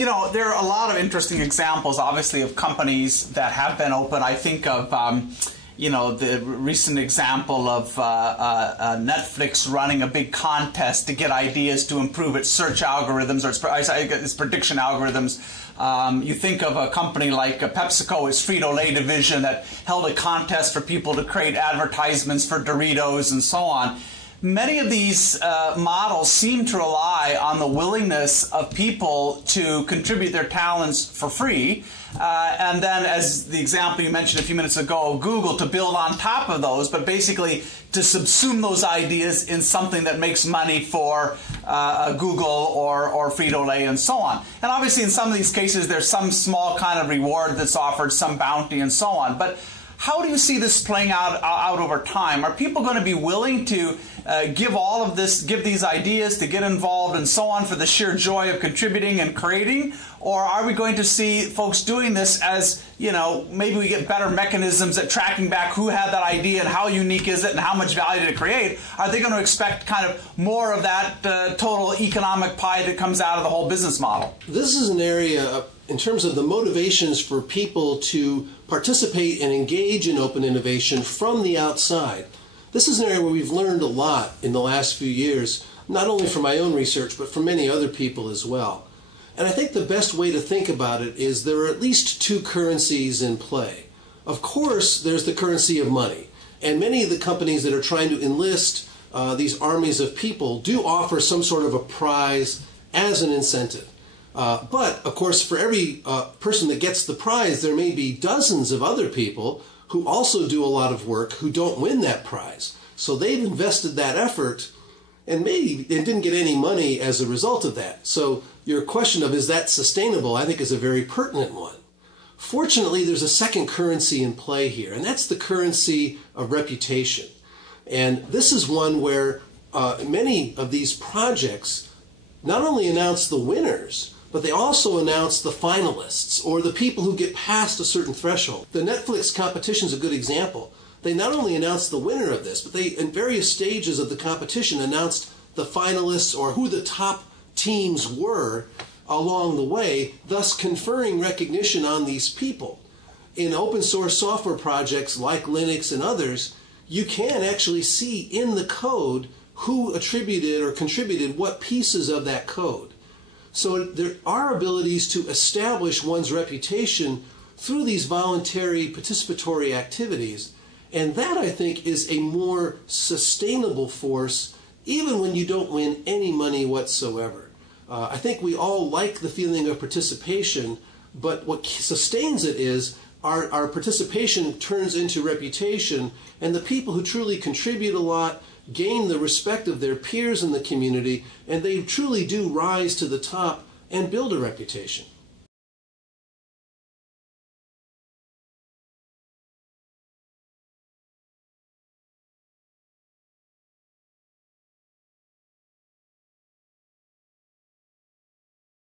You know, there are a lot of interesting examples, obviously, of companies that have been open. I think of, you know, the recent example of Netflix running a big contest to get ideas to improve its search algorithms or its prediction algorithms. You think of a company like PepsiCo, its Frito-Lay division, that held a contest for people to create advertisements for Doritos and so on. Many of these models seem to rely on the willingness of people to contribute their talents for free, and then, as the example you mentioned a few minutes ago of Google, to build on top of those, but basically to subsume those ideas in something that makes money for Google or Frito-Lay and so on. And obviously in some of these cases there's some small kind of reward that's offered, some bounty and so on. But how do you see this playing out over time? Are people going to be willing to give these ideas, to get involved and so on for the sheer joy of contributing and creating? Or are we going to see folks doing this as, you know, maybe we get better mechanisms at tracking back who had that idea and how unique is it and how much value did it create? Are they going to expect kind of more of that total economic pie that comes out of the whole business model? This is an area in terms of the motivations for people to participate and engage in open innovation from the outside. This is an area where we've learned a lot in the last few years, not only from my own research, but from many other people as well. And I think the best way to think about it is there are at least two currencies in play. Of course, there's the currency of money. And many of the companies that are trying to enlist these armies of people do offer some sort of a prize as an incentive. But, of course, for every person that gets the prize, there may be dozens of other people who also do a lot of work who don't win that prize. So they've invested that effort and maybe they didn't get any money as a result of that. So your question of is that sustainable, I think, is a very pertinent one. Fortunately, there's a second currency in play here, and that's the currency of reputation. And this is one where many of these projects not only announce the winners, but they also announce the finalists or the people who get past a certain threshold. The Netflix competition is a good example. They not only announced the winner of this, but they, in various stages of the competition, announced the finalists or who the top teams were along the way, thus conferring recognition on these people. In open source software projects like Linux and others, you can actually see in the code who attributed or contributed what pieces of that code. So there are abilities to establish one's reputation through these voluntary participatory activities, and that, I think, is a more sustainable force even when you don't win any money whatsoever. I think we all like the feeling of participation, but what sustains it is our participation turns into reputation, and the people who truly contribute a lot gain the respect of their peers in the community, and they truly do rise to the top and build a reputation.